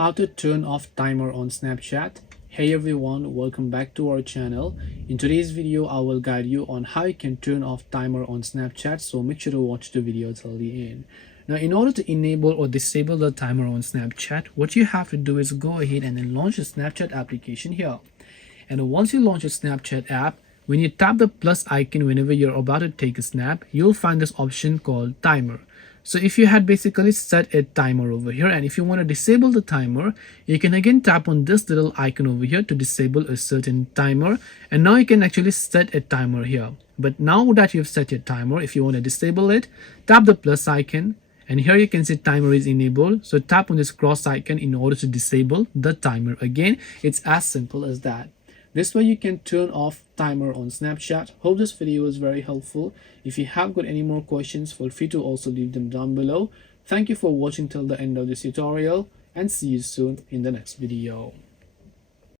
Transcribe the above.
how to turn off timer on Snapchat. Hey everyone, welcome back to our channel. In today's video, I will guide you on how you can turn off timer on Snapchat, so make sure to watch the video till the end. Now, in order to enable or disable the timer on Snapchat, what you have to do is go ahead and then launch the Snapchat application here. And once you launch a Snapchat app, when you tap the plus icon whenever you're about to take a snap, you'll find this option called timer. So if you had basically set a timer over here, and if you want to disable the timer, you can again tap on this little icon over here to disable a certain timer. And now you can actually set a timer here. But now that you've set your timer, if you want to disable it, tap the plus icon. And here you can see timer is enabled. So tap on this cross icon in order to disable the timer again. It's as simple as that. This way you can turn off timer on Snapchat. Hope this video was very helpful. If you have got any more questions, feel free to also leave them down below. Thank you for watching till the end of this tutorial and see you soon in the next video.